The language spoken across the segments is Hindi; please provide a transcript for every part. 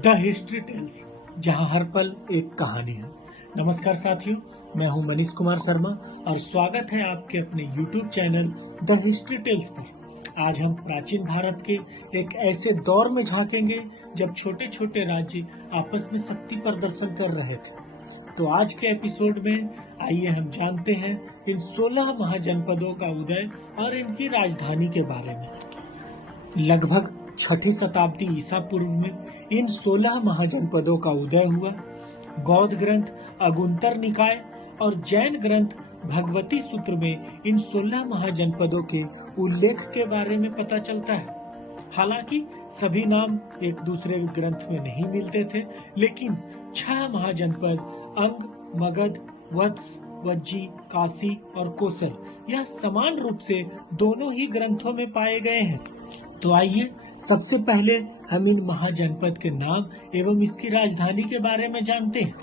द हिस्ट्री टेल्स, जहां हर पल एक कहानी है। नमस्कार साथियों, मैं हूं मनीष कुमार शर्मा और स्वागत है आपके अपने YouTube channel the history tales पर। आज हम प्राचीन भारत के एक ऐसे दौर में झांकेंगे जब छोटे छोटे राज्य आपस में शक्ति प्रदर्शन कर रहे थे। तो आज के एपिसोड में आइए हम जानते हैं इन 16 महाजनपदों का उदय और इनकी राजधानी के बारे में। लगभग 6ठी शताब्दी ईसा पूर्व में इन 16 महाजनपदों का उदय हुआ। बौद्ध ग्रंथ अगुंतर निकाय और जैन ग्रंथ भगवती सूत्र में इन 16 महाजनपदों के उल्लेख के बारे में पता चलता है। हालांकि सभी नाम एक दूसरे ग्रंथ में नहीं मिलते थे, लेकिन 6 महाजनपद अंग, मगध, वत्स, वज्जी, काशी और कोसल यह समान रूप से दोनों ही ग्रंथों में पाए गए हैं। तो आइए सबसे पहले हम इन महाजनपद के नाम एवं इसकी राजधानी के बारे में जानते हैं।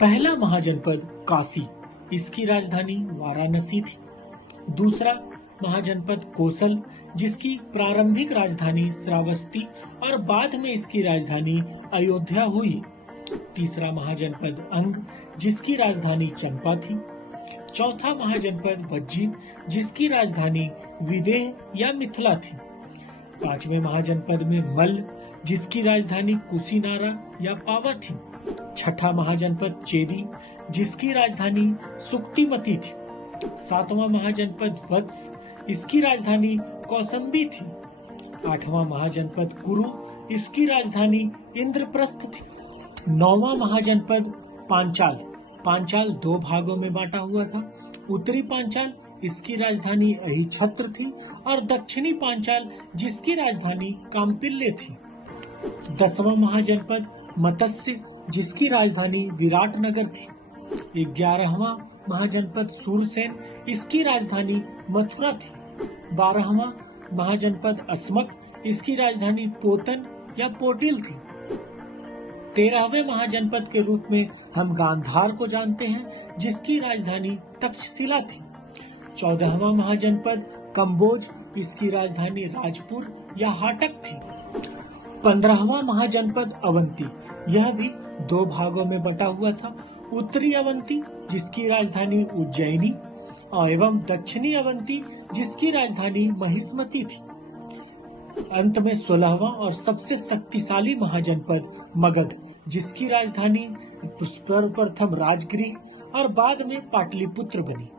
पहला महाजनपद काशी, इसकी राजधानी वाराणसी थी। दूसरा महाजनपद कोसल, जिसकी प्रारंभिक राजधानी श्रावस्ती और बाद में इसकी राजधानी अयोध्या हुई। तीसरा महाजनपद अंग, जिसकी राजधानी चंपा थी। चौथा महाजनपद वज्जी, जिसकी राजधानी विदेह या मिथिला थी। पांचवें महाजनपद में मल्ल, जिसकी राजधानी कुशीनारा या पावा थी। छठा महाजनपद चेदी, जिसकी राजधानी सुक्तिमती थी। सातवां महाजनपद वत्स, इसकी राजधानी कौसंबी थी। आठवां महाजनपद कुरु, इसकी राजधानी इंद्रप्रस्थ थी। नौवां महाजनपद पांचाल, पांचाल 2 भागों में बांटा हुआ था। उत्तरी पांचाल, इसकी राजधानी अहिछत्र थी और दक्षिणी पांचाल, जिसकी राजधानी काम्पिल्य थी। 10वां महाजनपद मत्स्य, जिसकी राजधानी विराटनगर थी। 11वां महाजनपद सूरसेन, इसकी राजधानी मथुरा थी। 12वां महाजनपद अस्मक, इसकी राजधानी पोतन या पोटिल थी। 13वें महाजनपद के रूप में हम गांधार को जानते हैं, जिसकी राजधानी तक्षशिला थी। 14वां महाजनपद कंबोज, इसकी राजधानी राजपुर या हाटक थी। 15वां महाजनपद अवंती, यह भी 2 भागों में बटा हुआ था। उत्तरी अवंती, जिसकी राजधानी उज्जैनी, एवं दक्षिणी अवंती, जिसकी राजधानी महिष्मती थी। अंत में 16वां और सबसे शक्तिशाली महाजनपद मगध, जिसकी राजधानी सर्वप्रथम राजगृह और बाद में पाटलिपुत्र बनी।